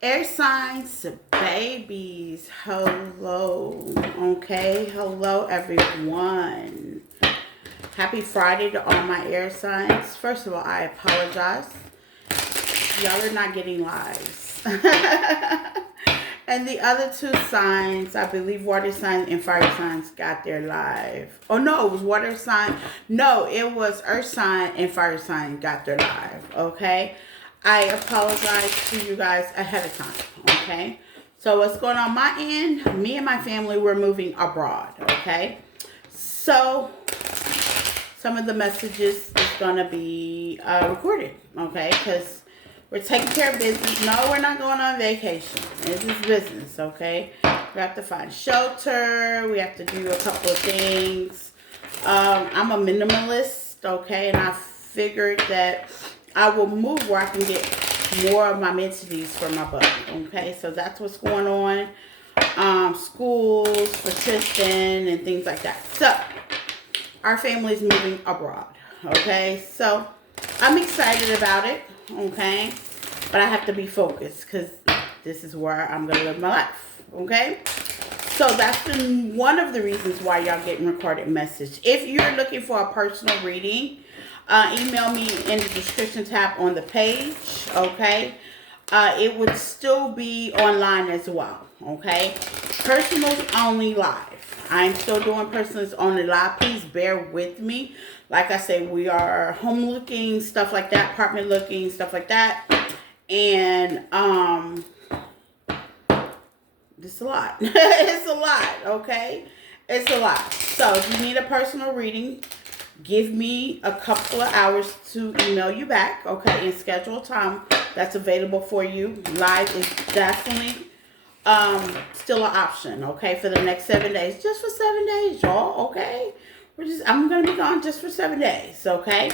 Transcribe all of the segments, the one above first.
Air signs, babies, hello, okay, hello everyone. Happy Friday to all my air signs. First of all, I apologize. Y'all are not getting lives. And the other two signs, I believe water signs and fire signs got their live. Oh no, it was water sign. No, it was earth sign and fire sign got their live. Okay. I apologize to you guys ahead of time. Okay. So what's going on my end? Me and my family, we're moving abroad. Okay. So some of the messages is gonna be recorded. Okay, because we're taking care of business. No, we're not going on vacation. This is business, okay? We have to find shelter. We have to do a couple of things. I'm a minimalist, okay? And I figured that I will move where I can get more of my amenities for my buddy, okay? So that's what's going on. Schools for Tristan and things like that. So our family is moving abroad, okay? So I'm excited about it, okay? But I have to be focused because this is where I'm going to live my life, okay? So that's one of the reasons why y'all getting recorded message. If you're looking for a personal reading, email me in the description tab on the page, okay? It would still be online as well, okay? Personals only live. I'm still doing personals only live. Please bear with me. Like I say, we are home looking, stuff like that, apartment looking, stuff like that. And it's a lot. It's a lot, okay? It's a lot. So if you need a personal reading, give me a couple of hours to email you back, okay, and schedule a time that's available for you. Live is definitely still an option, okay, for the next 7 days. Just for 7 days, y'all, okay? I'm gonna be gone just for 7 days, okay?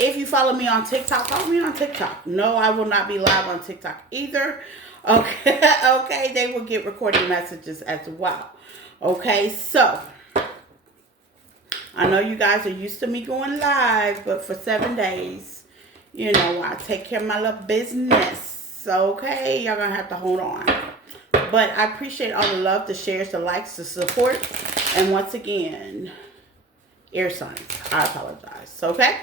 If you follow me on TikTok, follow me on TikTok. No, I will not be live on TikTok either. Okay, okay, they will get recording messages as well. Okay, so I know you guys are used to me going live, but for 7 days, you know, I take care of my little business. Okay, y'all gonna have to hold on. But I appreciate all the love, the shares, the likes, the support. And once again, air signs, I apologize. Okay?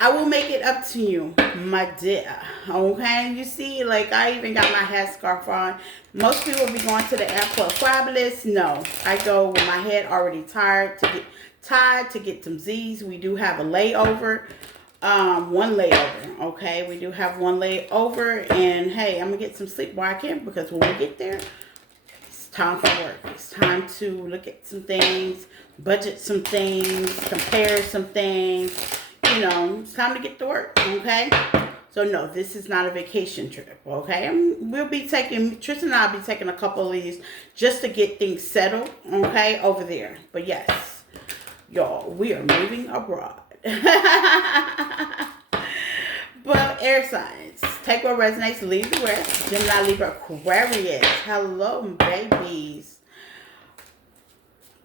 I will make it up to you, my dear. Okay? You see, like, I even got my headscarf on. Most people be going to the airport fabulous. No, I go with my head already tied to get some Z's. We do have a layover. One layover, okay? We do have one layover, and hey, I'm gonna get some sleep while I can, because when we get there, it's time for work. It's time to look at some things, budget some things, compare some things. You know, it's time to get to work, okay? So no, this is not a vacation trip, okay? Tristan and I'll be taking a couple of these just to get things settled, okay, over there. But yes, y'all, we are moving abroad. But air signs, take what resonates, leave the rest. Gemini, Libra, Aquarius, hello babies.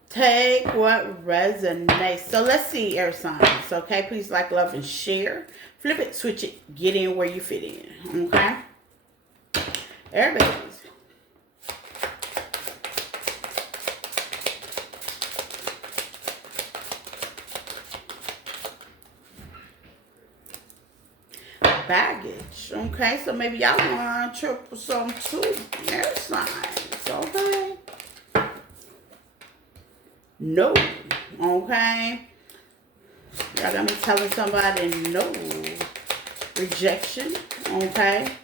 Take what resonates. So let's see, air signs, okay? Please like, love, and share. Flip it, switch it, get in where you fit in, okay? Air babies. Baggage, okay? So maybe y'all going on a trip or something too. Air signs, okay? No, okay? Y'all got me telling somebody no. Rejection, okay?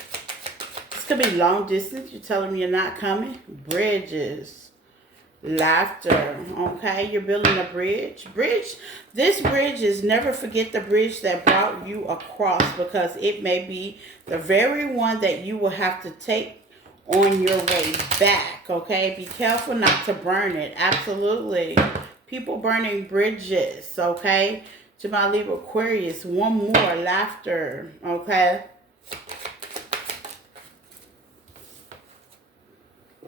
This could be long distance. You're telling me you're not coming. Bridges. Laughter, okay? You're building a bridge. This bridge is, never forget the bridge that brought you across, because it may be the very one that you will have to take on your way back, okay? Be careful not to burn it. Absolutely. People burning bridges, okay? Gemini, Libra, Aquarius. One more. Laughter, okay?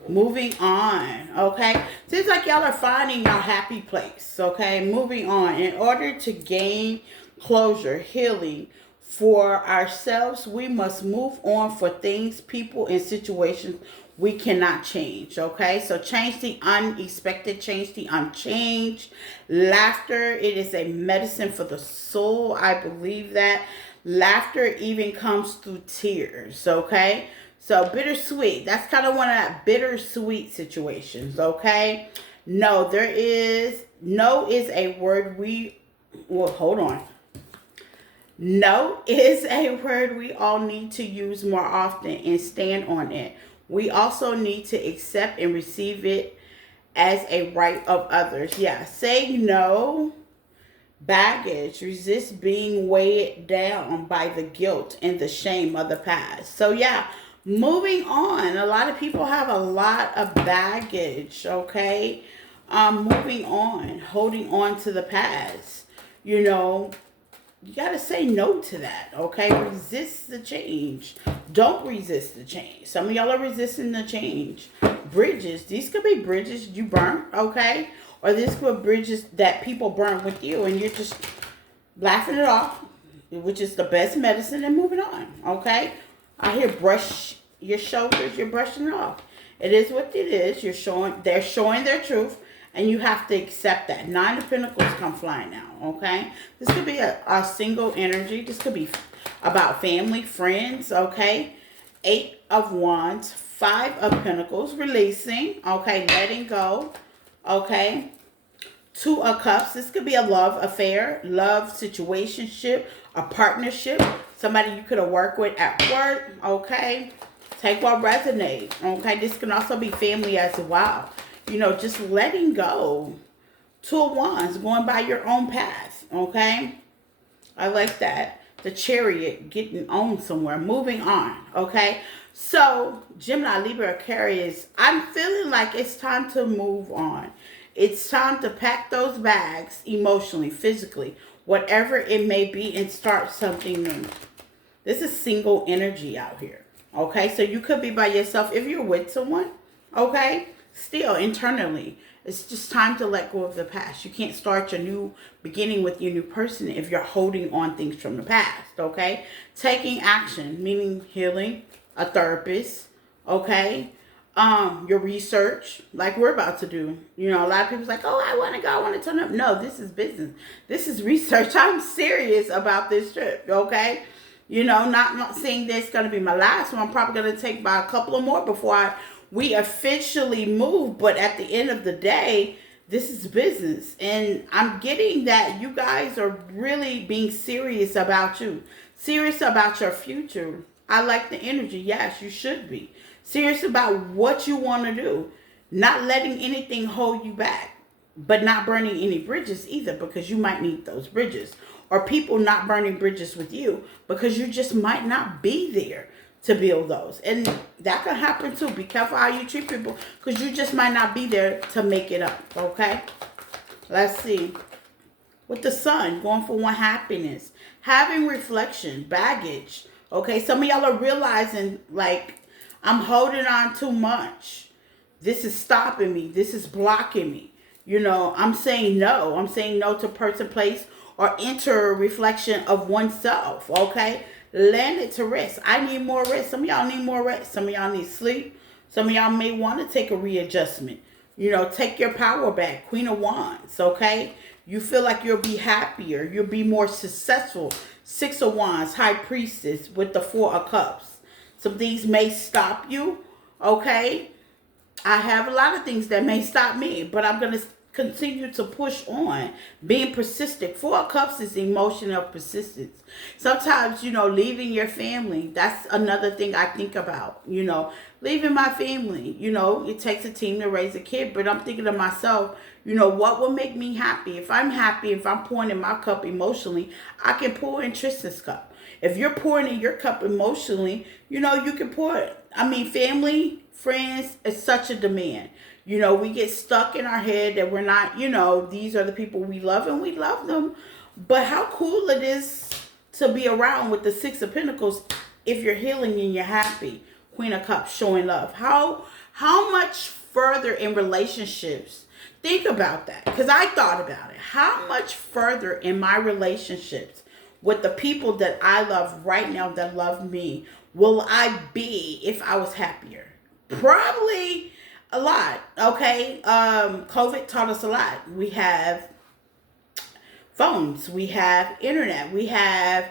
Moving on, okay? Seems like y'all are finding your happy place, okay? Moving on. In order to gain closure, healing, For ourselves, we must move on for things, people, and situations we cannot change. Okay, so change the unexpected, change the unchanged. Laughter, it is a medicine for the soul. I believe that. Laughter even comes through tears. Okay, so bittersweet, that's kind of one of that bittersweet situations. Okay, no is a word hold on. No is a word we all need to use more often and stand on it. We also need to accept and receive it as a right of others. Yeah, say no. Baggage, resist being weighed down by the guilt and the shame of the past. So, yeah, moving on. A lot of people have a lot of baggage, okay? Moving on, holding on to the past. You know, you got to say no to that, okay? Resist the change. Don't resist the change. Some of y'all are resisting the change. Bridges. These could be bridges you burnt, okay? Or these could be bridges that people burn with you and you're just laughing it off, which is the best medicine, and moving on, okay? I hear brush your shoulders. You're brushing it off. It is what it is. They're showing their truth. And you have to accept that. 9 of Pentacles come flying now, okay? This could be a single energy. This could be about family, friends, okay? 8 of Wands, 5 of Pentacles, releasing, okay? Letting go, okay? 2 of Cups. This could be a love affair, love situationship, a partnership. Somebody you could have worked with at work, okay? Take what resonates, okay? This can also be family as well. You know, just letting go. 2 of Wands, going by your own path, okay? I like that. The Chariot, getting on somewhere, moving on, okay? So, Gemini, Libra, Aquarius, I'm feeling like it's time to move on. It's time to pack those bags emotionally, physically, whatever it may be, and start something new. This is single energy out here, okay? So, you could be by yourself if you're with someone, okay? Still, internally, it's just time to let go of the past. You can't start your new beginning with your new person if you're holding on things from the past, okay? Taking action, meaning healing, a therapist, okay? Your research, like we're about to do. You know, a lot of people's like, oh, I want to go, I want to turn up. No, this is business. This is research. I'm serious about this trip, okay? You know, not saying this going to be my last one. I'm probably going to take by a couple of more before we officially move, but at the end of the day, this is business. And I'm getting that you guys are really being serious about you. Serious about your future. I like the energy. Yes, you should be. Serious about what you want to do. Not letting anything hold you back. But not burning any bridges either, because you might need those bridges. Or people not burning bridges with you because you just might not be there to build those. And that can happen too. Be careful how you treat people, because you just might not be there to make it up, okay? Let's see. With the Sun, going for one, happiness. Having reflection, baggage, okay? Some of y'all are realizing, like, I'm holding on too much. This is stopping me. This is blocking me. You know, I'm saying no. I'm saying no to person, place, or enter a reflection of oneself, okay? Land it to rest. I need more rest. Some of y'all need more rest. Some of y'all need sleep. Some of y'all may want to take a readjustment. You know, take your power back. Queen of Wands, okay? You feel like you'll be happier. You'll be more successful. 6 of Wands, High Priestess with the 4 of Cups. Some things may stop you, okay? I have a lot of things that may stop me, but I'm going to continue to push on, being persistent. 4 of Cups is emotional persistence. Sometimes, you know, leaving your family, that's another thing I think about. You know, leaving my family, you know, it takes a team to raise a kid, but I'm thinking to myself, you know, what will make me happy? If I'm happy, if I'm pouring in my cup emotionally, I can pour in Tristan's cup. If you're pouring in your cup emotionally, you know, you can pour it. I mean, family, friends, is such a demand. You know, we get stuck in our head that we're not, you know, these are the people we love and we love them. But how cool it is to be around with the 6 of Pentacles if you're healing and you're happy. Queen of Cups, showing love. How much further in relationships? Think about that, because I thought about it. How much further in my relationships with the people that I love right now that love me will I be if I was happier? Probably a lot. Okay. COVID taught us a lot. We have phones, we have internet, we have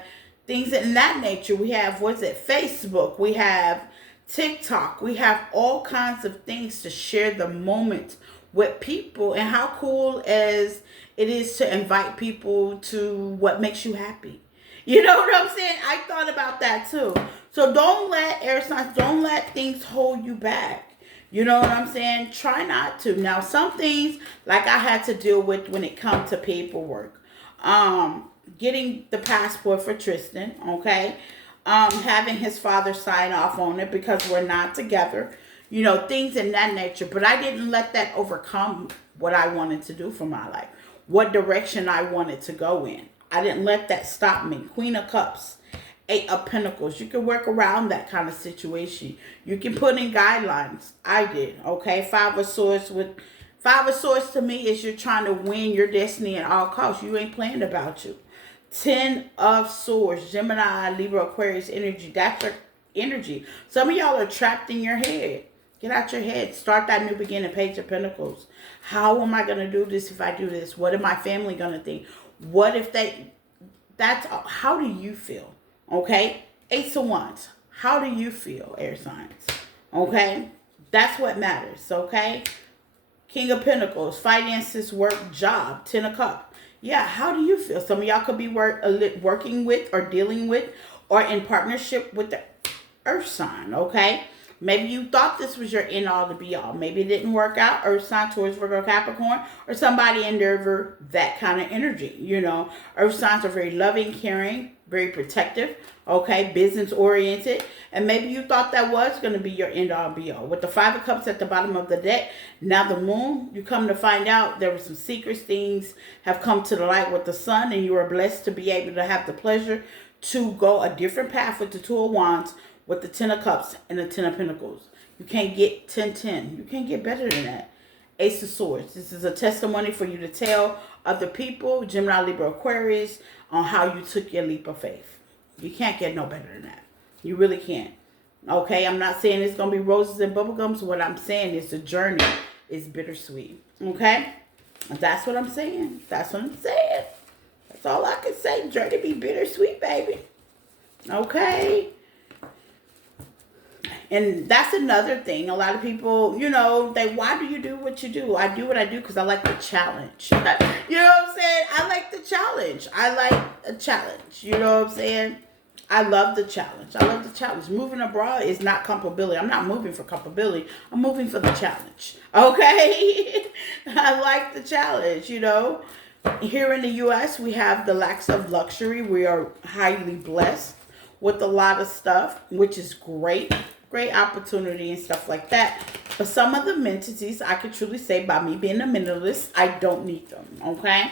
things in that nature. We have, what's it, Facebook, we have TikTok, we have all kinds of things to share the moment with people. And how cool is it is to invite people to what makes you happy. You know what I'm saying? I thought about that too. So don't let air signs, don't let things hold you back. You know what I'm saying? Try not to. Now, some things like I had to deal with when it comes to paperwork. Getting the passport for Tristan, okay? Having his father sign off on it because we're not together. You know, things in that nature. But I didn't let that overcome what I wanted to do for my life. What direction I wanted to go in. I didn't let that stop me. Queen of Cups. Eight of Pentacles. You can work around that kind of situation. You can put in guidelines. I did. Okay. Five of Swords to me is you're trying to win your destiny at all costs. You ain't playing about you. 10 of Swords. Gemini, Libra, Aquarius energy. That's your energy. Some of y'all are trapped in your head. Get out your head. Start that new beginning. Page of Pentacles. How am I going to do this if I do this? What is my family going to think? What if how do you feel? Okay, Ace of Wands. How do you feel, air signs? Okay, that's what matters. Okay, King of Pentacles, finances, work, job, 10 of Cups. Yeah, how do you feel? Some of y'all could be working with or dealing with or in partnership with the earth sign. Okay, maybe you thought this was your end all to be all. Maybe it didn't work out. Earth sign, Taurus, Virgo, Capricorn, or somebody in there, that kind of energy. You know, earth signs are very loving, caring, very protective, okay, business oriented, and maybe you thought that was going to be your end all be all. With the Five of Cups at the bottom of the deck, now the Moon, you come to find out there were some secrets, things have come to the light with the Sun, and you are blessed to be able to have the pleasure to go a different path with the Two of Wands, with the 10 of Cups and the 10 of Pentacles. You can't get 10-10. You can't get better than that. Ace of Swords. This is a testimony for you to tell other people, Gemini, Libra, Aquarius, on how you took your leap of faith. You can't get no better than that. You really can't. Okay, I'm not saying it's going to be roses and bubblegums. What I'm saying is the journey is bittersweet. Okay? That's what I'm saying. That's what I'm saying. That's all I can say. Journey be bittersweet, baby. Okay? And that's another thing. A lot of people, you know, why do you do what you do? I do what I do because I like the challenge. You know what I'm saying? I like the challenge. I like a challenge. You know what I'm saying? I love the challenge. I love the challenge. Moving abroad is not comfortability. I'm not moving for comfortability. I'm moving for the challenge. Okay? I like the challenge, you know. Here in the U.S., we have the lack of luxury. We are highly blessed with a lot of stuff, which is great. Great opportunity and stuff like that. But some of the entities, I could truly say, by me being a minimalist, I don't need them. Okay?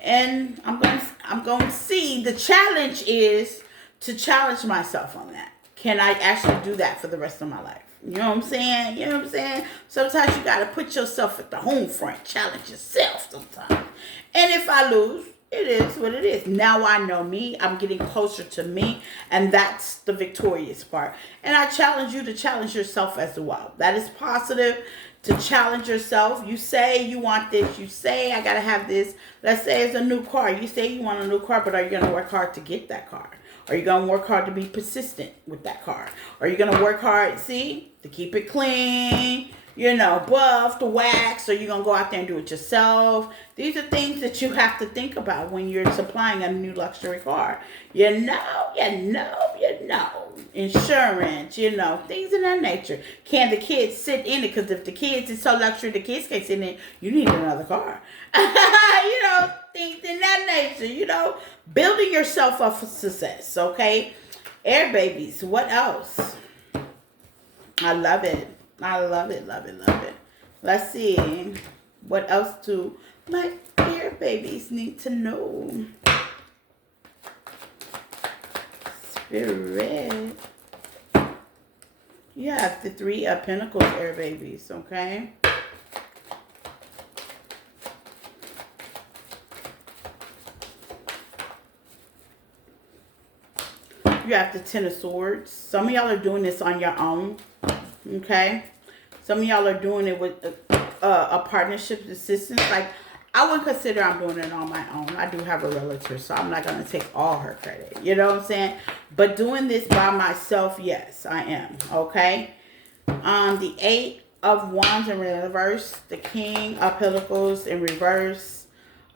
And I'm going to see. The challenge is to challenge myself on that. Can I actually do that for the rest of my life? You know what I'm saying? You know what I'm saying? Sometimes you got to put yourself at the home front. Challenge yourself sometimes. And if I lose, it is what it is. Now I know me. I'm getting closer to me. And that's the victorious part. And I challenge you to challenge yourself as well. That is positive, to challenge yourself. You say you want this. You say I got to have this. Let's say it's a new car. You say you want a new car, but are you going to work hard to get that car? Are you going to work hard to be persistent with that car? Are you going to work hard, to keep it clean? You know, buff, to wax, or you're going to go out there and do it yourself. These are things that you have to think about when you're supplying a new luxury car. You know. Insurance, things of that nature. Can the kids sit in it? Because if the kids is so luxury, the kids can't sit in it, you need another car. Things in that nature, Building yourself up for success, okay? Air babies, what else? I love it. Love it. Let's see. What else do my air babies need to know? Spirit. You have the 3 of Pentacles, air babies, okay? You have the Ten of Swords. Some of y'all are doing this on your own. Okay? Some of y'all are doing it with a partnership assistance. Like, I wouldn't consider I'm doing it on my own. I do have a realtor, so I'm not going to take all her credit. You know what I'm saying? But doing this by myself, yes, I am. Okay? The Eight of Wands in reverse. The King of Pentacles in reverse.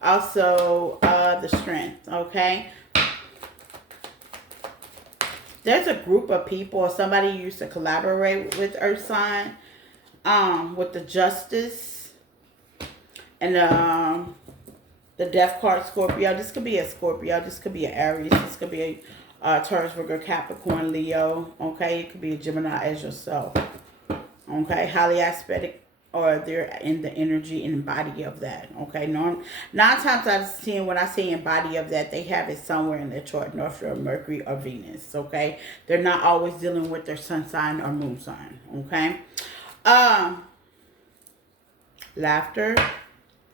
Also, the Strength. Okay? There's a group of people or somebody you used to collaborate with, Earth sign. With the Justice and the Death card, Scorpio. This could be a Scorpio. This could be an Aries. This could be a Taurus, Virgo, Capricorn, Leo. Okay, it could be a Gemini as yourself. Okay, highly aspected, or they're in the energy and body of that. Okay, nine times out of 10, when I say in body of that, they have it somewhere in their chart, North or Mercury or Venus. Okay, they're not always dealing with their sun sign or moon sign. Okay. Laughter.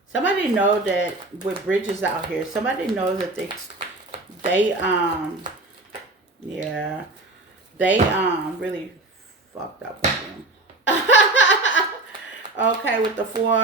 Somebody know that with bridges out here, somebody knows that they really fucked up with them. Okay, with the Four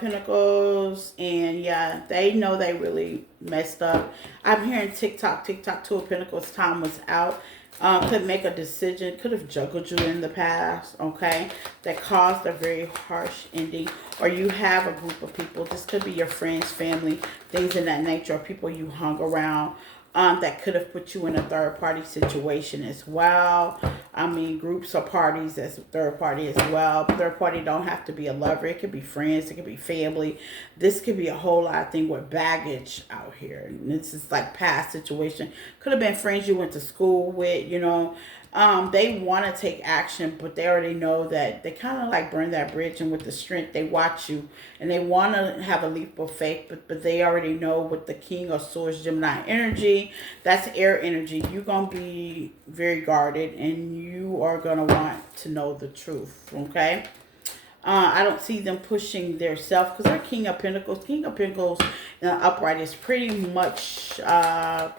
Pentacles, and yeah, they know they really messed up. I'm hearing Two of Pentacles, time was out. Could make a decision, could have juggled you in the past, okay, that caused a very harsh ending. Or you have a group of people, this could be your friends, family, things in that nature, or people you hung around, that could have put you in a third party situation as well. I mean, groups or parties as third party as well. Third party don't have to be a lover. It could be friends. It could be family. This could be a whole lot of things with baggage out here. And this is like past situation. Could have been friends you went to school with, you know. They want to take action, but they already know that they kind of like burn that bridge, and with the Strength, they watch you and they want to have a leap of faith, but they already know with the King of Swords, Gemini energy, that's air energy. You're going to be very guarded and you are going to want to know the truth, okay? I don't see them pushing their self because they're King of Pentacles. King of Pentacles in the upright is pretty much a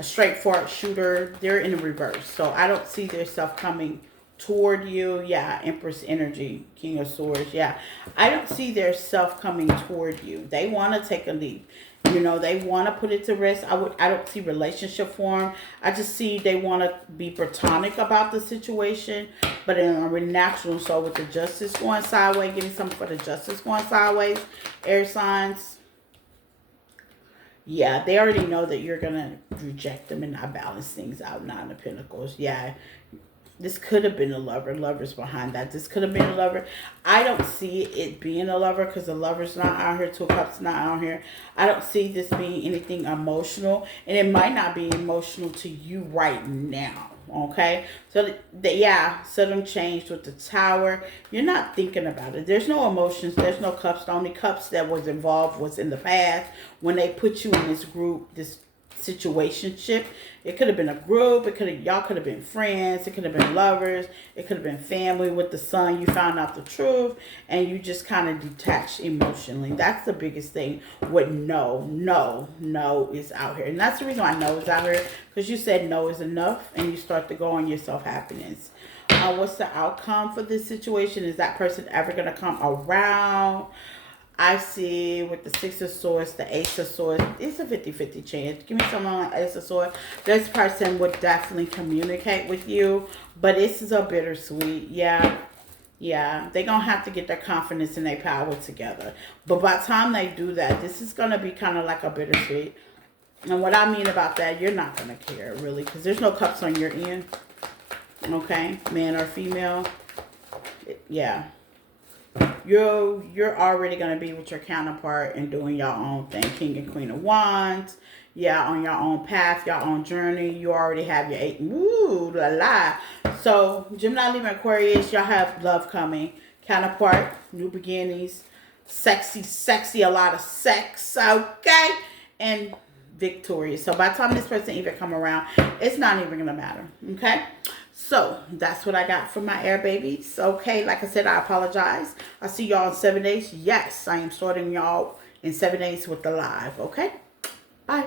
straightforward shooter. They're in the reverse, so I don't see their self coming toward you. Yeah, Empress energy, King of Swords. Yeah, I don't see their self coming toward you. They want to take a leap. You know, they want to put it to rest. I don't see relationship form. I just see they want to be platonic about the situation, but in a natural. So with the Justice going sideways, give me something for the Justice going sideways, air signs. Yeah, they already know that you're going to reject them and not balance things out. Nine of Pentacles. Yeah, this could have been a lover. Lover's behind that. This could have been a lover. I don't see it being a lover because the lover's not out here. Two of Cups not out here. I don't see this being anything emotional. And it might not be emotional to you right now. Okay, so yeah, sudden change with the Tower. You're not thinking about it. There's no emotions. There's no cups. The only cups that was involved was in the past when they put you in this group, this situationship. It could have been a group. Y'all could have been friends. It could have been lovers. It could have been family. With the Sun, you found out the truth and you just kind of detached emotionally. That's the biggest thing. With no is out here, and that's the reason why no is out here, because you said no is enough and you start to go on your self-happiness. What's the outcome for this situation? Is that person ever going to come around? I see with the Six of Swords, the Ace of Swords, it's a 50-50 chance. Give me someone on Ace of Swords. This person would definitely communicate with you, but this is a bittersweet. Yeah, they're going to have to get their confidence and their power together. But by the time they do that, this is going to be kind of like a bittersweet. And what I mean about that, you're not going to care, really, because there's no cups on your end. Okay, man or female. Yeah. You're already going to be with your counterpart and doing your own thing. King and Queen of Wands. Yeah, on your own path, your own journey. You already have your 8. Ooh, la la. So, Gemini, Libra, Aquarius, y'all have love coming. Counterpart, new beginnings. Sexy, a lot of sex. Okay? And victorious. So, by the time this person even come around, it's not even going to matter. Okay? So, that's what I got for my air babies. Okay, like I said, I apologize. I'll see y'all in 7 days. Yes, I am starting y'all in 7 days with the live. Okay? Bye.